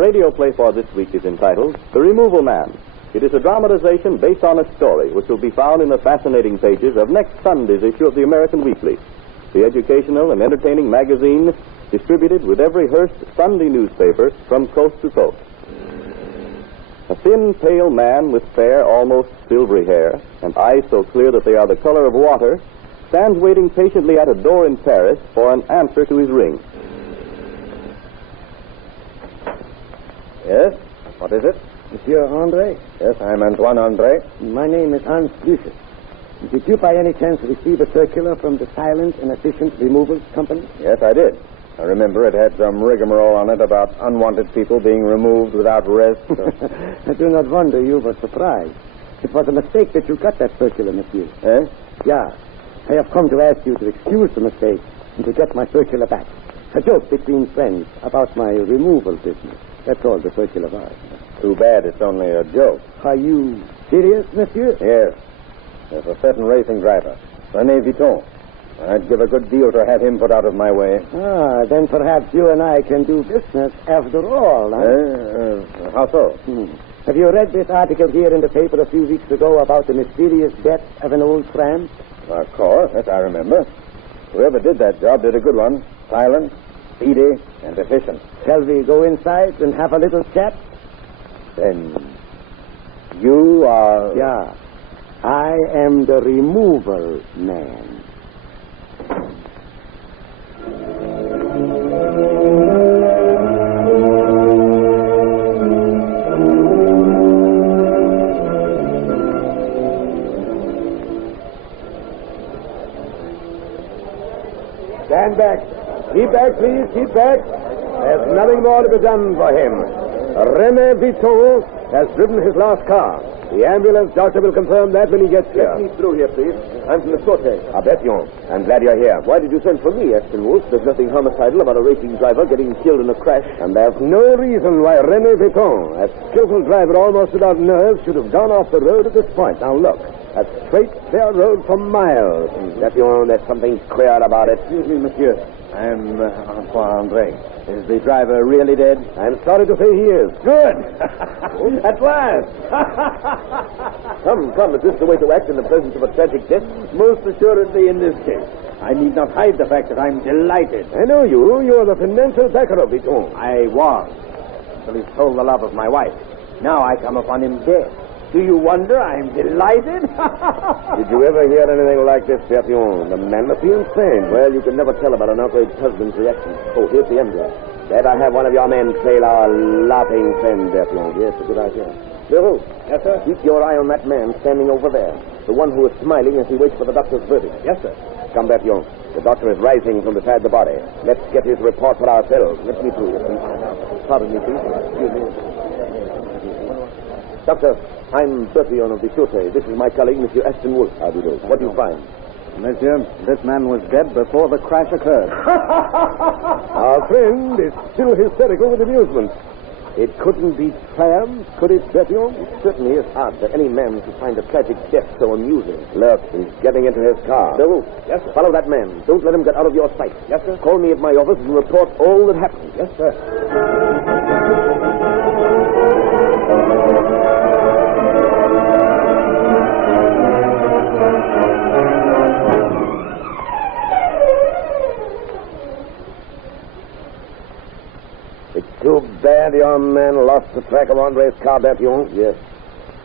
Our radio play for this week is entitled The Removal Man. It is a dramatization based on a story which will be found in the fascinating pages of next Sunday's issue of the American Weekly, the educational and entertaining magazine distributed with every Hearst Sunday newspaper from coast to coast. A thin, pale man with fair, almost silvery hair and eyes so clear that they are the color of water stands waiting patiently at a door in Paris for an answer to his ring. Yes? What is it? Monsieur Andre? Yes, I'm Antoine Andre. My name is Hans Lucius. Did you by any chance receive a circular from the Silent and Efficient Removals Company? Yes, I did. I remember it had some rigmarole on it about unwanted people being removed without rest. I do not wonder you were surprised. It was a mistake that you got that circular, monsieur. Eh? Yeah. I have come to ask you to excuse the mistake and to get my circular back. A joke between friends about my removal business. That's all the circular was. Too bad it's only a joke. Are you serious, monsieur? Yes. There's a certain racing driver, René Vuitton. I'd give a good deal to have him put out of my way. Ah, then perhaps you and I can do business after all, huh? How so? Have you read this article here in the paper a few weeks ago about the mysterious death of an old tramp? Of course, yes, I remember. Whoever did that job did a good one. Silent, speedy, and efficient. Shall we go inside and have a little chat? Then you are... Yeah. I am the removal man. Stand back. Keep back, please. Keep back. There's nothing more to be done for him. René Vuitton has driven his last car. The ambulance doctor will confirm that when he gets here. Let me through here, please. I'm from the Sûreté. Bertillon, I'm glad you're here. Why did you send for me, Aston Wolf? There's nothing homicidal about a racing driver getting killed in a crash. And there's no reason why René Vuitton, a skillful driver almost without nerves, should have gone off the road at this point. Now look, a straight, fair road for miles. Bertillon, there's something queer about it. Excuse me, monsieur. I'm Antoine Andre. Is the driver really dead? I'm sorry to say he is. Good. At last. Come. Is this the way to act in the presence of a tragic death? Most assuredly in this case. I need not hide the fact that I'm delighted. I know you. You're the financial backer of Vuitton. I was, until he stole the love of my wife. Now I come upon him dead. Do you wonder I'm delighted? Did you ever hear anything like this, Bertillon? The man must be insane. Well, you can never tell about an outraged husband's reaction. Oh, here's the ambulance. Better have one of your men trail our laughing friend, Bertillon. Yes, a good idea. Leroux. Yes, sir? Keep your eye on that man standing over there. The one who is smiling as he waits for the doctor's verdict. Yes, sir. Come, Bertillon. The doctor is rising from beside the body. Let's get his report for ourselves. Let me through, please. Pardon me, please. Excuse me. Doctor, I'm Bertillon of the Sûreté. This is my colleague, Monsieur Aston Wolf. How do you do? What do you find? Monsieur, this man was dead before the crash occurred. Our friend is still hysterical with amusement. It couldn't be planned, could it, Bertillon? It certainly is hard for any man to find a tragic death so amusing. Look, he's getting into his car. Leroux. Yes, sir. Follow that man. Don't let him get out of your sight. Yes, sir. Call me at my office and report all that happened. Yes, sir. Too bad your man lost the track of Andre's car, Bertillon. Yes.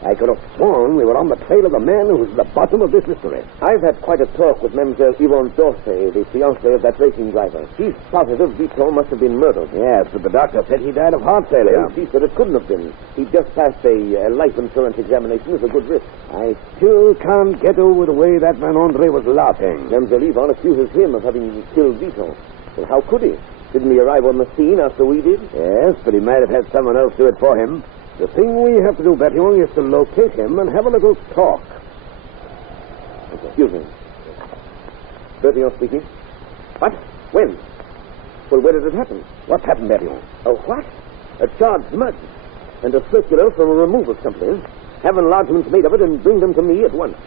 I could have sworn we were on the trail of the man who's at the bottom of this mystery. I've had quite a talk with Mademoiselle Yvonne Dorsey, the fiancée of that racing driver. She's positive Vuitton must have been murdered. Yes, but the doctor said he died of heart failure. She said it couldn't have been. He just passed a life insurance examination as a good risk. I still can't get over the way that man Andre was laughing. Mademoiselle Yvonne accuses him of having killed Vuitton. Well, how could he? Didn't he arrive on the scene after we did? Yes, but he might have had someone else do it for him. The thing we have to do, Bertillon, is to locate him and have a little talk. Excuse me. Bertillon speaking. What? When? Well, where did it happen? What's happened, Bertillon? A what? A charged mud. And a circular from a removals company. Have enlargements made of it and bring them to me at once.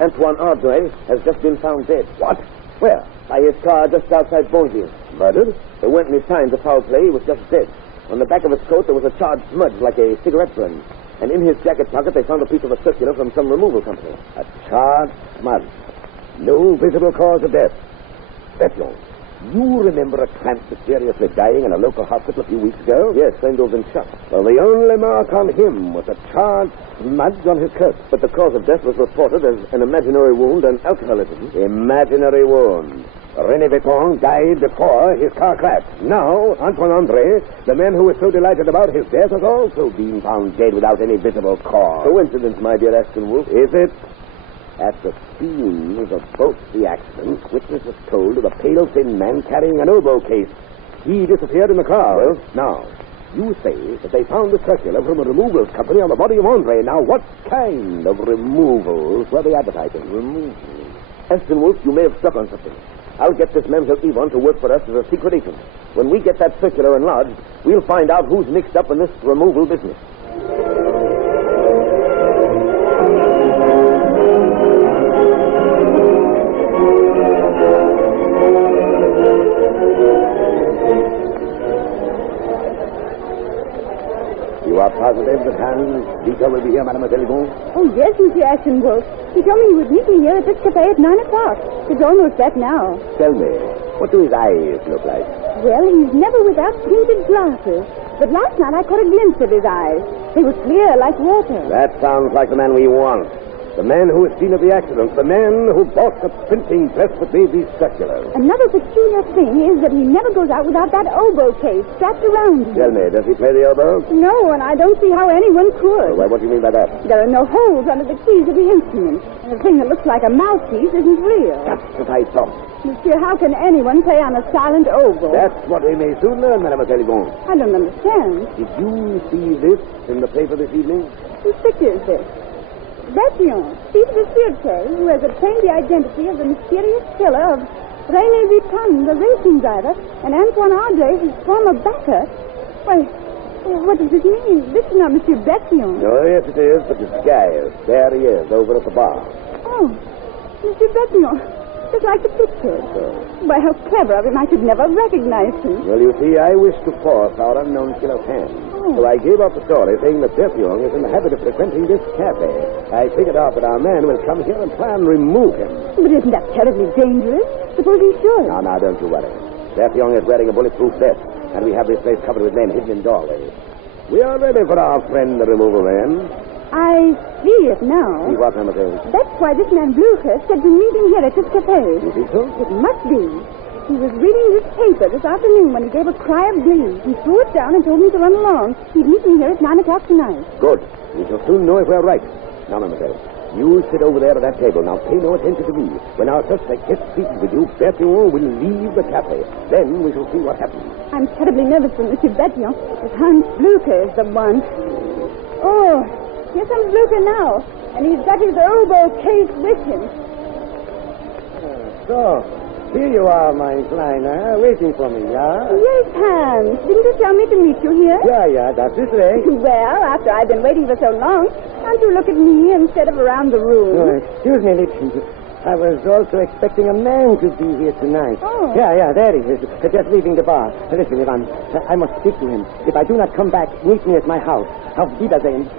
Antoine Andre has just been found dead. What? Where? By his car just outside Bonneville. Murdered? There weren't any signs of foul play. He was just dead. On the back of his coat, there was a charred smudge like a cigarette burn. And in his jacket pocket, they found a piece of a circular from some removal company. A charred smudge. No visible cause of death. Betjon, you remember a tramp mysteriously dying in a local hospital a few weeks ago? Yes, Sandal been shot. Well, the only mark on him was a charred smudge on his coat. But the cause of death was reported as an imaginary wound and alcoholism. Imaginary wound. René Vuitton died before his car crashed. Now, Antoine Andre, the man who was so delighted about his death, has also been found dead without any visible cause. Coincidence, my dear Aston Wolf. Is it? At the scenes of both the accidents, witnesses told of a pale, thin man carrying an oboe case. He disappeared in the crowd. Now, you say that they found a circular from a removals company on the body of Andre. Now, what kind of removals were they advertising? Removals? Aston Wolf, you may have struck on something. I'll get this Mademoiselle Yvonne to work for us as a secret agent. When we get that circular enlarged, we'll find out who's mixed up in this removal business. You are positive that Hans Vito will be here, Mademoiselle Yvonne? Oh, yes, Monsieur Ashenworth. He told me he would meet me here at this cafe at 9 o'clock. It's almost that now. Tell me, what do his eyes look like? Well, he's never without tinted glasses. But last night I caught a glimpse of his eyes. They were clear like water. That sounds like the man we want. The man who was seen at the accident. The man who bought the printing press that made these circulars. Another peculiar thing is that he never goes out without that oboe case strapped around him. Tell me, does he play the oboe? No, and I don't see how anyone could. Well, what do you mean by that? There are no holes under the keys of the instrument. And the thing that looks like a mouthpiece isn't real. That's what I thought. Monsieur, how can anyone play on a silent oboe? That's what we may soon learn, Mademoiselle Yvonne. I don't understand. Did you see this in the paper this evening? Whose picture is this? Betjon, Peter de Sûreté, who has obtained the identity of the mysterious killer of René Vuitton, the racing driver, and Antoine Andre, his former backer. Why, what does it mean? This is not Monsieur Betjon. Oh, yes, it is, but disguised. There he is, over at the bar. Oh, Monsieur Betjon. Just like the picture. Why, how clever of him. I should never recognize him. Well, you see, I wish to force our unknown killer's hand. Oh. So I gave up the story, saying that Betjon is in the habit of frequenting this cafe. I figured out that our man will come here and try and remove him. But isn't that terribly dangerous? Suppose he should. Now, don't you worry. Betjon is wearing a bulletproof vest, and we have this place covered with men hidden in doorways. We are ready for our friend, the removal man. I see it now. See what, Mademoiselle? That's why this man Blucher said to meet him here at this cafe. You think so? It must be. He was reading this paper this afternoon when he gave a cry of glee. He threw it down and told me to run along. He'd meet me here at 9 o'clock tonight. Good. We shall soon know if we're right. Now, Mademoiselle, you sit over there at that table. Now, pay no attention to me. When our suspect gets seated with you, Betjon will leave the cafe. Then we shall see what happens. I'm terribly nervous for Monsieur Betjon. If Hans Blucher is the one. Oh, here comes Blucher now. And he's got his oboe case with him. So, here you are, my Kleiner, waiting for me, yeah? Yes, Hans. Didn't you tell me to meet you here? Yeah, that's this way. Well, after I've been waiting for so long, can't you look at me instead of around the room? Oh, excuse me, Litchi. I was also expecting a man to be here tonight. Oh. Yeah, there he is. Just leaving the bar. Listen, Ivan, I must speak to him. If I do not come back, meet me at my house. Auf Wiedersehen.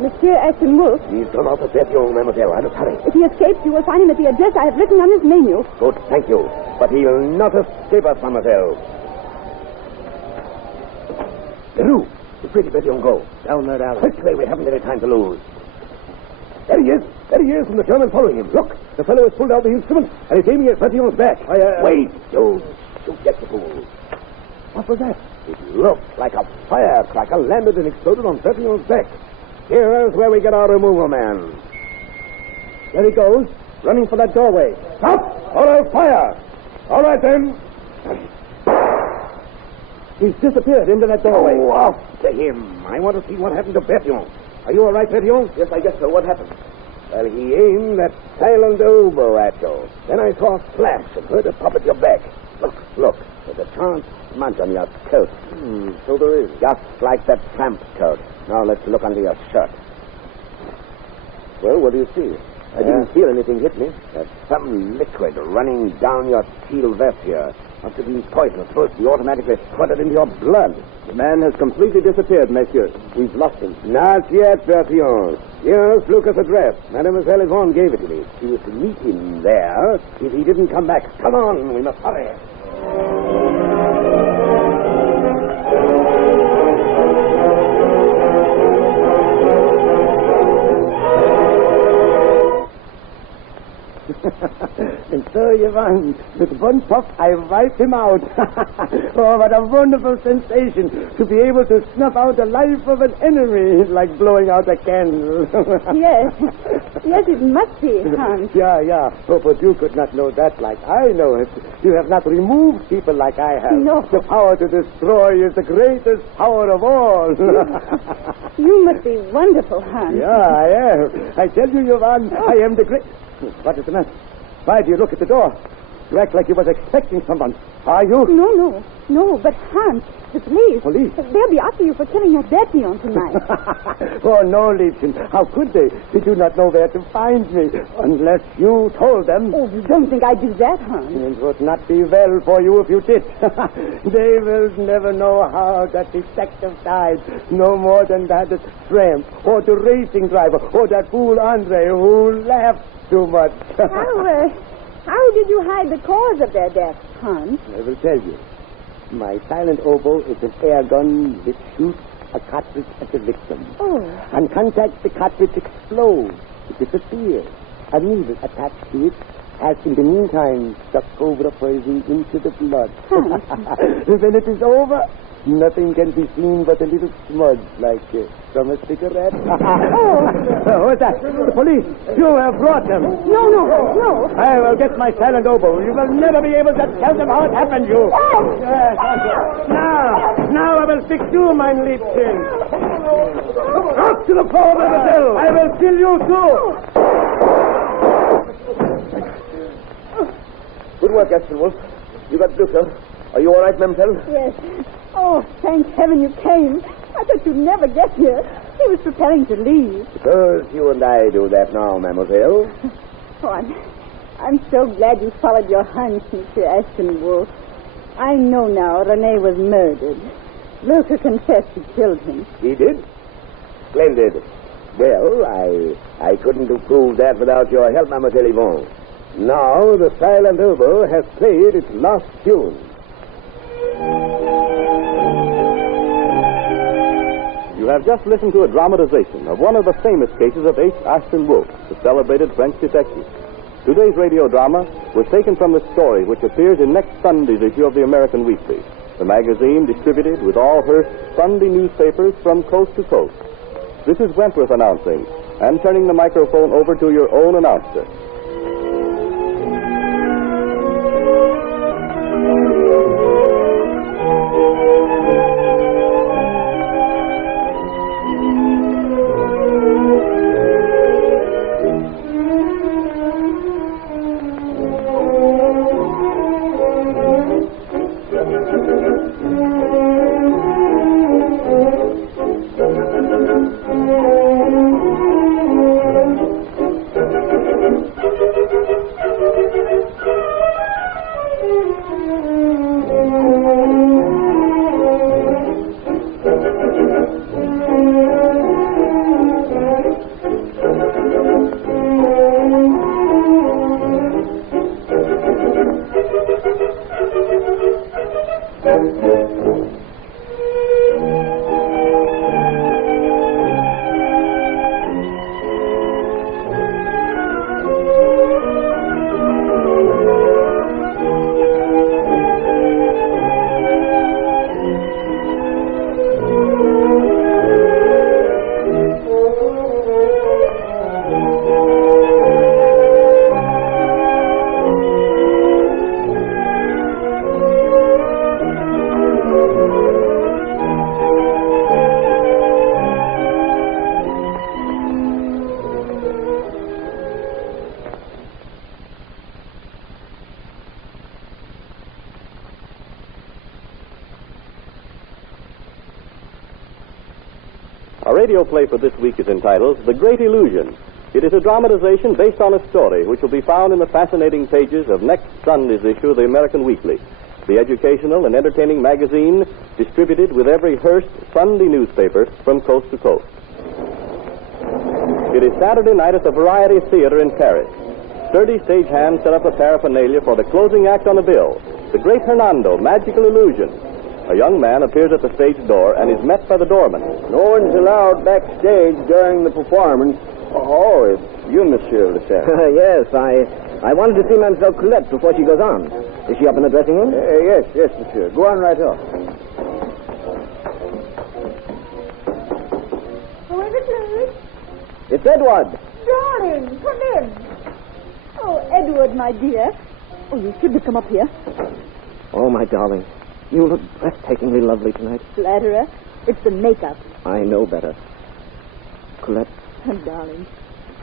Monsieur Ashenworth, He's gone off with Betjon, Mademoiselle. I must hurry. if he escapes, you will find him at the address I have written on his menu. Good, thank you. But he'll not escape us, Mademoiselle. Leroux, the pretty Betjon go. Down that alley. Quickly, we haven't any time to lose. There he is, and the German following him. Look, the fellow has pulled out the instrument, and he's aiming at Betjon's back. Wait, you get the fool. What was that? It looked like a firecracker landed and exploded on Betjon's back. Here's where we get our removal man. There he goes, running for that doorway. Stop, or I'll fire. All right, then. He's disappeared into that doorway. Oh, after him. I want to see what happened to Betjon. Are you all right, Betjon? Yes, I guess so. What happened? Well, he aimed that silent oboe at you. Then I saw a flash and heard it pop at your back. Look. There's a charred smudge on your coat. So there is. Just like that tramp's coat. Now let's look under your shirt. Well, what do you see? I didn't feel anything hit me. There's some liquid running down your teal vest here. After being poisoned, supposed to be automatically flooded into your blood. The man has completely disappeared, monsieur. We've lost him. Not yet, Bertillon. Here's Lucas' address. Mademoiselle Yvonne gave it to me. She was to meet him there if he didn't come back. Come on, we must hurry. And so, Yvonne, with one puff, I wiped him out. Oh, what a wonderful sensation to be able to snuff out the life of an enemy like blowing out a candle. Yes. Yes, it must be, Hans. Yeah. Oh, but you could not know that like I know it. You have not removed people like I have. No. The power to destroy is the greatest power of all. You must be wonderful, Hans. Yeah, I am. I tell you, Yvonne, I am the great... What is the matter? Why do you look at the door? You act like you was expecting someone. Are you? No, but Hans, the police. Police? They'll be after you for killing your Bertillon tonight. Oh, no, Liebchen. How could they? They do not know where to find me unless you told them. Oh, you don't think I'd do that, Hans? It would not be well for you if you did. They will never know how that detective died. No more than that tramp, or the racing driver, or that fool Andre who laughed too much. How did you hide the cause of their death, Hans? I will tell you. My silent oboe is an air gun which shoots a cartridge at the victim. Oh. On contact, the cartridge explodes. It disappears. A needle attached to it has, in the meantime, stuck cobra poison into the blood. When it is over, nothing can be seen but a little smudge like from a cigarette. What's that? The police. You have brought them. No. I will get my silent oboe. You will never be able to tell them how it happened, you. Now I will fix you, mein Liebchen. Up to the floor, mademoiselle. I will kill you, too. Good work, Aston Wolf. You got Lucas. Are you all right, mademoiselle? Yes. Oh, thank heaven you came. I thought you'd never get here. He was preparing to leave. Suppose you and I do that now, mademoiselle. Oh, I'm so glad you followed your hunch, Monsieur Aston Wolf. I know now René was murdered. Luca confessed he killed him. He did? Splendid. Well, I couldn't have proved that without your help, Mademoiselle Yvonne. Now the silent oboe has played its last tune. You have just listened to a dramatization of one of the famous cases of H. Aston Wolf, the celebrated French detective. Today's radio drama was taken from the story which appears in next Sunday's issue of the American Weekly, the magazine distributed with all Hearst's Sunday newspapers from coast to coast. This is Wentworth announcing and turning the microphone over to your own announcer. Our radio play for this week is entitled The Great Illusion. It is a dramatization based on a story which will be found in the fascinating pages of next Sunday's issue of the American Weekly. the educational and entertaining magazine distributed with every Hearst Sunday newspaper from coast to coast. It is Saturday night at the Variety Theater in Paris. Sturdy stagehands set up the paraphernalia for the closing act on the bill, The Great Hernando, Magical Illusion. A young man appears at the stage door and is met by the doorman. No one's allowed backstage during the performance. Oh, it's you, Monsieur Le Chef. Yes, I wanted to see Mademoiselle Colette before she goes on. Is she up in the dressing room? Yes, Monsieur. Go on right off. Who is it, please? It's Edward. Darling, come in. Oh, Edward, my dear. Oh, you should have come up here. Oh, my darling. You look breathtakingly lovely tonight. Flatterer. It's the makeup. I know better. Colette. Oh, darling,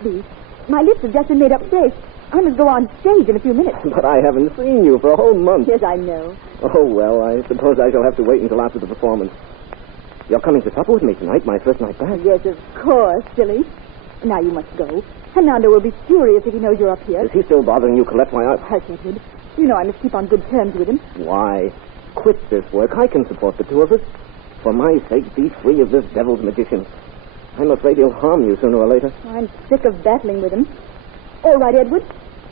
please. My lips have just been made upstairs. I must go on stage in a few minutes. But I haven't seen you for a whole month. Yes, I know. Oh, well, I suppose I shall have to wait until after the performance. You're coming to supper with me tonight, my first night back. Yes, of course, silly. Now you must go. Hernando will be furious if he knows you're up here. Is he still bothering you, Colette? Why, Hush, Edward. You know I must keep on good terms with him. Why? Quit this work. I can support the two of us. For my sake, be free of this devil's magician. I'm afraid he'll harm you sooner or later. I'm sick of battling with him. All right, Edward.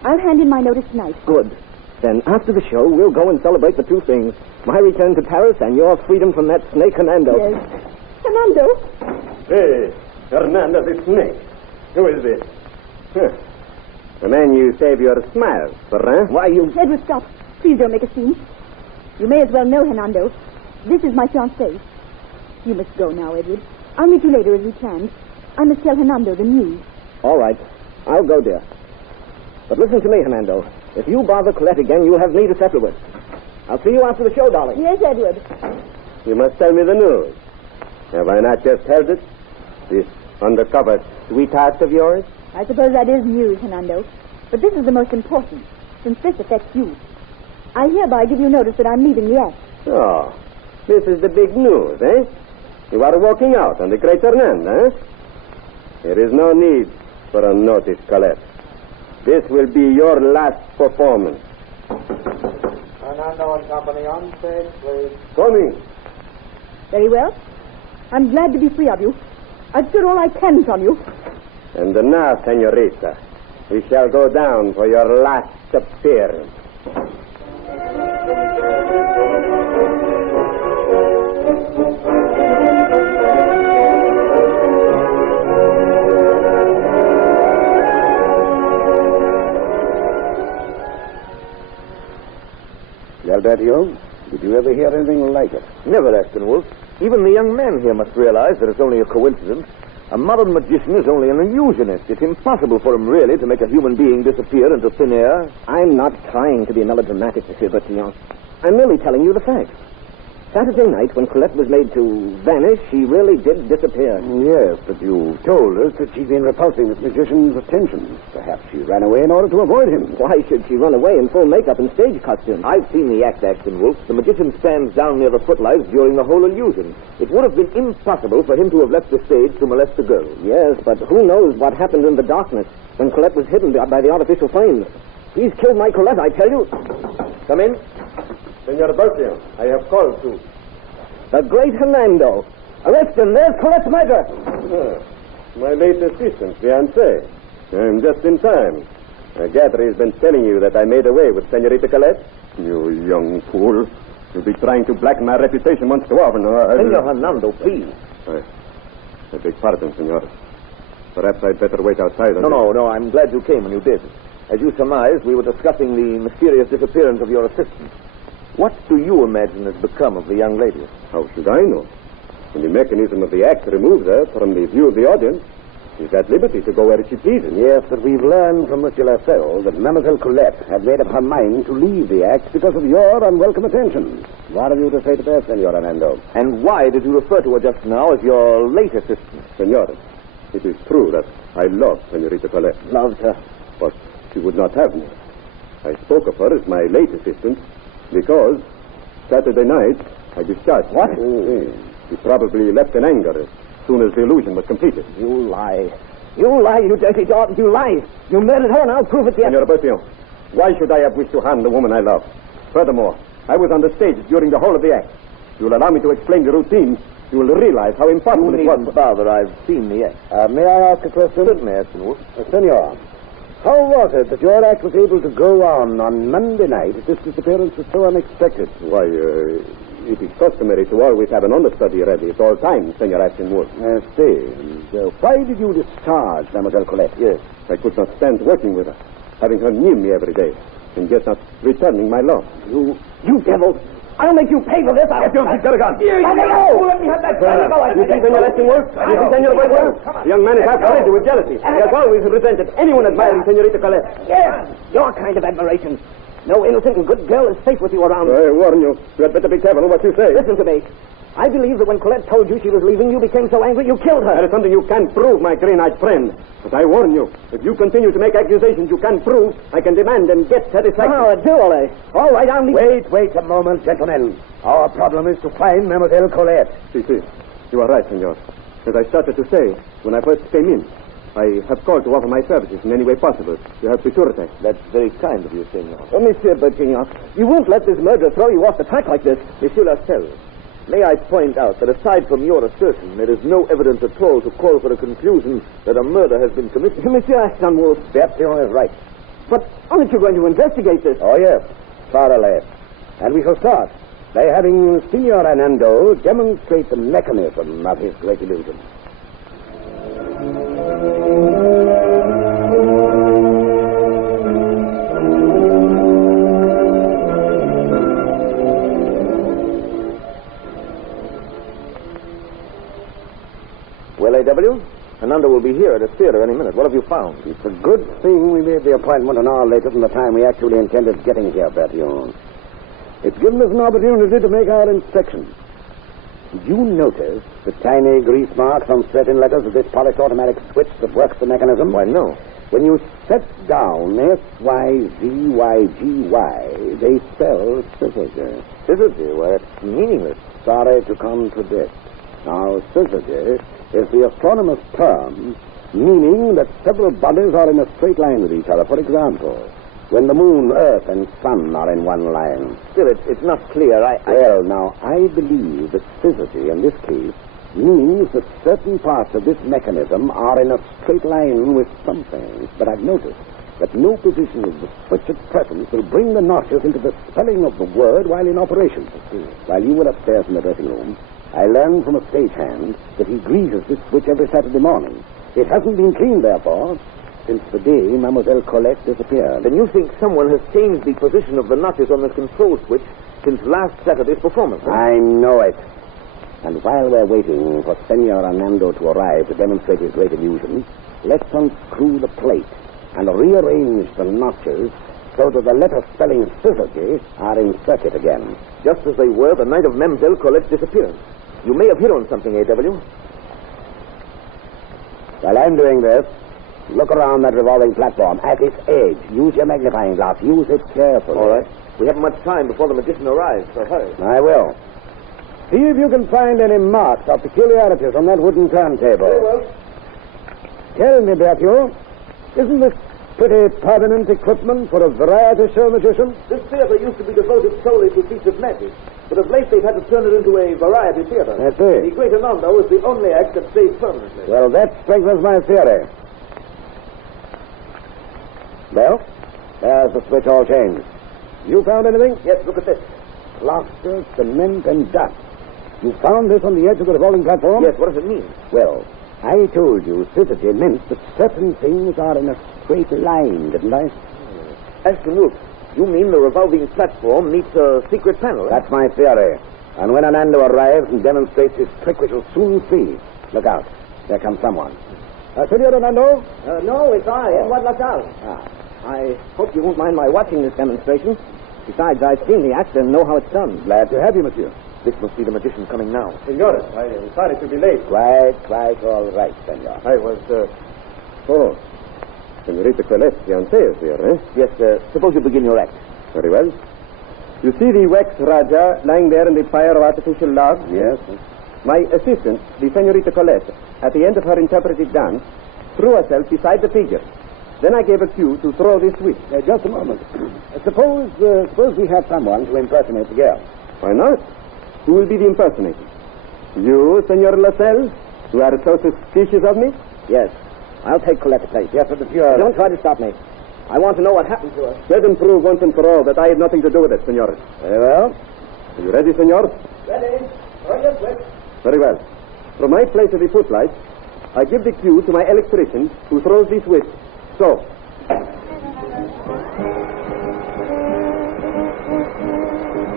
I'll hand in my notice tonight. Good. Then after the show, we'll go and celebrate the two things. My return to Paris and your freedom from that snake Hernando. Yes. Hernando? Hey, Hernando the snake. Who is this? The man you save your smiles for, huh? Why, you... Edward, stop. Please don't make a scene. You may as well know, Hernando. This is my fiancé. You must go now, Edward. I'll meet you later as we planned. I must tell Hernando the news. All right. I'll go, dear. But listen to me, Hernando. If you bother Colette again, you'll have me to settle with. I'll see you after the show, darling. Yes, Edward. You must tell me the news. Have I not just heard it? This undercover sweetheart of yours? I suppose that is news, Hernando. But this is the most important, since this affects you. I hereby give you notice that I'm leaving the act. Oh, this is the big news, eh? You are walking out on the Great Hernando, eh? There is no need for a notice, Colette. This will be your last performance. Hernando and Company on stage, please. Coming. Very well. I'm glad to be free of you. I've stood all I can from you. And now, senorita, we shall go down for your last appearance. Galbertio, did you ever hear anything like it? Never, Aston Wolf. Even the young man here must realize that it's only a coincidence. A modern magician is only an illusionist. It's impossible for him, really, to make a human being disappear into thin air. I'm not trying to be melodramatic, Monsieur Bertillon. I'm merely telling you the facts. Saturday night, when Colette was made to vanish, she really did disappear. Yes, but you told us that she'd been repulsing this magician's attentions. Perhaps she ran away in order to avoid him. Why should she run away in full makeup and stage costume? I've seen the act, Aston Wolf. The magician stands down near the footlights during the whole illusion. It would have been impossible for him to have left the stage to molest the girl. Yes, but who knows what happened in the darkness when Colette was hidden by the artificial flames. He's killed my Colette, I tell you. Come in. Senor Bertillon, I have called to. The Great Hernando. Arrest him. There's Colette's murder. My late assistant, fiancé. I'm just in time. I gather he's been telling you that I made away with Senorita Colette. You young fool. You'll be trying to blacken my reputation once too often. Senor Hernando, please. I beg pardon, senor. Perhaps I'd better wait outside. No. I'm glad you came when you did. As you surmised, we were discussing the mysterious disappearance of your assistant. What do you imagine has become of the young lady? How should I know? When the mechanism of the act removes her from the view of the audience, she's at liberty to go where she pleases. Yes, but we've learned from Monsieur Lassell that Mademoiselle Colette had made up her mind to leave the act because of your unwelcome attentions. What have you to say to that, Senor Hernando? And why did you refer to her just now as your late assistant? Senor, it is true that I loved Senorita Colette. Loved her. But she would not have me. I spoke of her as my late assistant because Saturday night I discharged What? her. She probably left in anger as soon as the illusion was completed. You lie. You lie, you dirty dog. You lie. You murdered her, and I'll prove it yet. Senor Bertillon, why should I have wished to harm the woman I love? Furthermore, I was on the stage during the whole of the act. If you will allow me to explain the routine, you will realize how impossible it was. Father, I've seen the act. May I ask a question? Certainly, Aston Wolf. Senor, how was it that your act was able to go on Monday night if this disappearance was so unexpected? Why, it is customary to always have an understudy ready at all times, Senor Aston Wolf. I see. And why did you discharge Mademoiselle Colette? Yes, I could not stand working with her, having her near me every day, and yet not returning my love. You devil! I'll make you pay for this. He's got a gun. Let me go! Let me have that gun. You see, Senor Aston Wolf? You see, Senor Guerrero? The young man is half crazy with jealousy. He has always resented anyone admiring Senorita Colette. Yes, your kind of admiration. No innocent and good girl is safe with you around. I warn you, you had better be careful what you say. Listen to me. I believe that when Colette told you she was leaving, you became so angry you killed her. That is something you can't prove, my green-eyed friend. But I warn you, if you continue to make accusations you can't prove, I can demand and get satisfaction. Oh, a duel, eh? All right, I'll leave... Wait a moment, gentlemen. Our problem is to find Mademoiselle Colette. See, you are right, senor. As I started to say, when I first came in, I have called to offer my services in any way possible. You have security. That's very kind of you, senor. Oh, Monsieur Bertignon, you won't let this murder throw you off the track like this. Monsieur Lascelles, may I point out that aside from your assertion, there is no evidence at all to call for a conclusion that a murder has been committed. Monsieur Aston Wolf. Bertignon is right. But aren't you going to investigate this? Oh, yes. Thoroughly. And we shall start by having Signor Anando demonstrate the mechanism of his great illusion. Well, A.W., Ananda will be here at the theater any minute. What have you found? It's a good thing we made the appointment an hour later than the time we actually intended getting here, Bertillon. It's given us an opportunity to make our inspection. Did you notice the tiny grease marks on certain letters of this polished automatic switch that works the mechanism? Why, no. When you set down S-Y-Z-Y-G-Y, they spell syzygy. Syzygy? Why, it's meaningless. Sorry to contradict. Now, syzygy is the astronomer's term meaning that several bodies are in a straight line with each other. For example, when the moon, earth, and sun are in one line. Still, it's not clear. Well, now, I believe that syzygy in this case means that certain parts of this mechanism are in a straight line with something. But I've noticed that no position of the switch at present will bring the notches into the spelling of the word while in operation. While you were upstairs in the dressing room, I learned from a stagehand that he greases this switch every Saturday morning. It hasn't been cleaned, therefore, since the day Mademoiselle Colette disappeared. Then you think someone has changed the position of the notches on the control switch since last Saturday's performance? Huh? I know it. And while we're waiting for Senor Anando to arrive to demonstrate his great illusion, let's unscrew the plate and rearrange the notches so that the letter spelling syzygy are in circuit again. Just as they were the night of Mademoiselle Colette's disappearance. You may have hit on something, A.W. While I'm doing this, look around that revolving platform at its edge. Use your magnifying glass. Use it carefully. All right. We haven't much time before the magician arrives, so hurry. I will. See if you can find any marks or peculiarities on that wooden turntable. Very well. Tell me, Berthiaud, isn't this pretty permanent equipment for a variety show magician? This theater used to be devoted solely to feats of magic, but of late they've had to turn it into a variety theater. That's it. The Great Anando is the only act that stays permanently. Well, that strengthens my theory. Well, there's the switch all changed. You found anything? Yes, look at this. Plaster, cement, and dust. You found this on the edge of the revolving platform? Yes, what does it mean? Well, I told you syzygy meant that certain things are in a straight line, didn't I? Ashton Wolf, you mean the revolving platform meets a secret panel? Eh? That's my theory. And when Anando arrives and demonstrates his trick, we shall soon see. Look out. There comes someone. Senor Anando? No, it's I, Edward LaSalle. I hope you won't mind my watching this demonstration. Besides, I've seen the act and know how it's done. Glad to have you, monsieur. This must be the magician coming now. Senor, I am sorry to be late. Quite all right, senor. I was, Oh, Senorita Colette's fiancé is here, eh? Yes, suppose you begin your act. Very well. You see the wax Raja lying there in the fire of artificial love? Yes. My assistant, the Senorita Colette, at the end of her interpretive dance, threw herself beside the figure. Then I gave a cue to throw this switch. Just a moment. Suppose we have someone to impersonate the girl. Why not? Who will be the impersonator? You, Senor Lascelles, who are so suspicious of me? Yes. I'll take Colette's place. Yes, but if you're... Don't try to stop me. I want to know what happened to her. Let them prove once and for all that I had nothing to do with it, Senor. Very well. Are you ready, Senor? Ready. On your switch. Very well. From my place at the footlights, I give the cue to my electrician who throws the switch. So.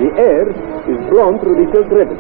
The air is blown through the silk ribbon.